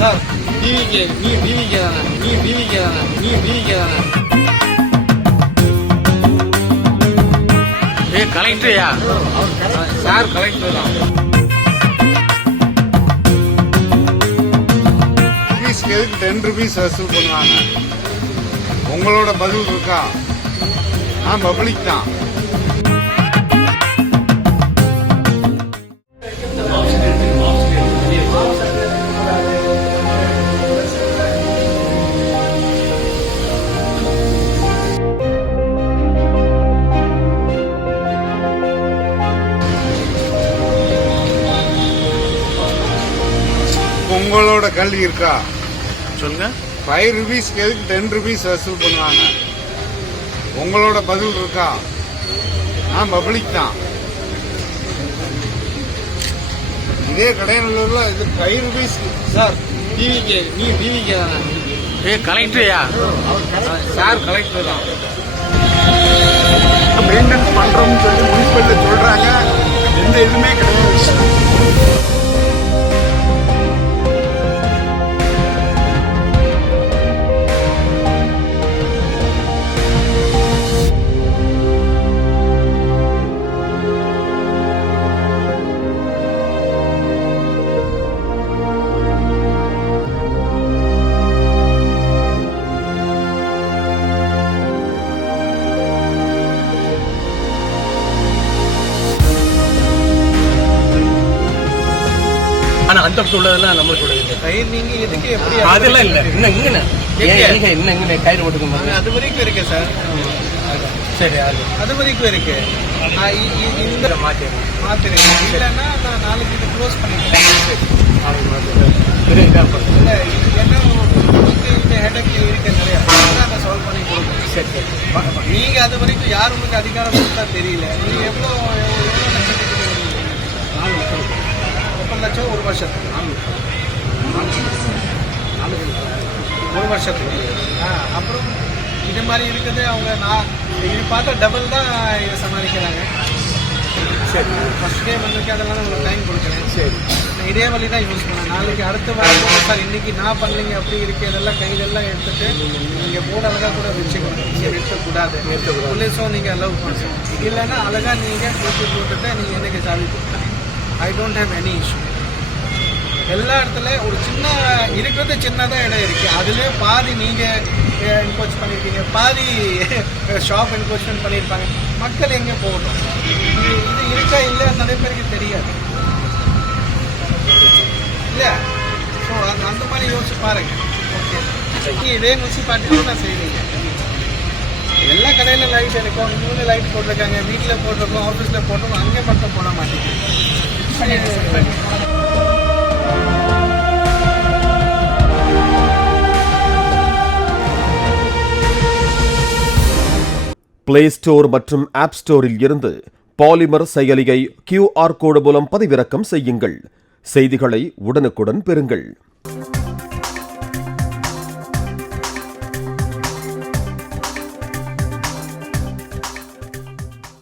Sir TVK நீ TVK தானே நீ டிவிகே தானே நீ டிவிகே தானே கலெக்டரையா சார் கலெக்டர் தான் எதுக்கு 10 rupees வசூல் பண்ணுவாங்க? உங்களோட பதில் இருக்கா? நான் பப்ளிக் தான். உங்களோட கல்வி இருக்கா? சொல்லுங்க. 5 rupees எதுக்கு 10 rupees வசூல் பண்ணுவாங்க? உங்களோட பதில் இருக்கா? நான் பப்ளிக் தான். இதே கடையநல்லூர்ல இது 5 rupees சார் டிவிகே நீ டிவிகே தானே கலெக்டரையா சார் கலெக்டர் தான் மெயின்டெனன்ஸ் பண்றோம்னு சொல்லி முனிசிபல்ல சொல்றாங்க. எந்த இதுவுமே கிடையாது. ஆனா அந்த உள்ளதெல்லாம் நம்மளுக்கு உள்ளது கயிறு நீங்க எதுக்கு எப்படி அதெல்லாம் இல்ல இன்னும் இங்க கயிறு ஓட்டுக்கு அது வரைக்கும் இருக்கு சார். சரி அது வரைக்கும் இருக்கு. இந்த மாத்திருங்க இல்லைன்னா நான் நாளைக்கு இதை க்ளோஸ் பண்ணிட்டேன். இல்லை என்ன இந்த ஹெடக் இருக்கு நிறையா நான் சால்வ் பண்ணி கொடுப்பேன். சரி சரி நீங்க அது வரைக்கும் யார் உங்களுக்கு அதிகாரம் கொடுத்தா தெரியல. நீங்க எவ்வளோ லட்சத்துக்கு 30 லட்சம் ஒரு வருஷத்துக்கு 1 வருஷத்துக்கு. அப்புறம் இது மாதிரி இருக்குது. அவங்க இது பார்த்தா டபுள் தான் இதை சமாளிக்கிறாங்க. சரி ஃபர்ஸ்ட் டே வந்திருக்கு அதெல்லாம் உங்களுக்கு டைம் கொடுக்குறேன். சரி இதே வழி தான் யூஸ் பண்ணேன். நாளைக்கு அடுத்த வாரம் சார் இன்னைக்கு நான் பண்ணலைங்க அப்படி இருக்கு இதெல்லாம் கையிலெல்லாம் எடுத்துட்டு நீங்கள் போர்டு அழகாக கூட வச்சுக்கணும். நீங்கள் நிறுத்தக்கூடாது. போலீஸும் நீங்கள் அலோவ் பண்ணணும். இல்லைன்னா அழகாக நீங்கள் போட்டுட்டு நீங்கள் எனக்கு சாவி கொடுத்தேன். I don't have any issue. எல்லா இடத்துல ஒரு சின்ன இருக்கிறது சின்னதாக இடம் இருக்குது. அதுலேயே பாதி நீங்கள் என்கோச் பண்ணியிருக்கீங்க, பாதி ஷாப் என்கோச்மெண்ட் பண்ணியிருப்பாங்க. மக்கள் எங்கே போகணும்? இது இருக்கா இல்லை நிறைய பேருக்கு தெரியாது இல்லையா? ஸோ அந்த மாதிரி யோசிச்சு பாருங்க. ஓகே இதே முனிசிபாலிட்டியில் தான் செய்வீங்க. எல்லா கடையில் லைட் இருக்கும். இன்னொன்று லைட் போட்டிருக்காங்க. வீட்டில் போட்டிருக்கோம், ஆஃபீஸில் போட்டிருக்கோம். அங்கே மட்டும் போட மாட்டேங்குது. பிளே ஸ்டோர் மற்றும் ஆப் ஸ்டோரில் இருந்து பாலிமர் செயலியை QR கோடு மூலம் பதிவிறக்கம் செய்யுங்கள். செய்திகளை உடனுக்குடன் பெறுங்கள்.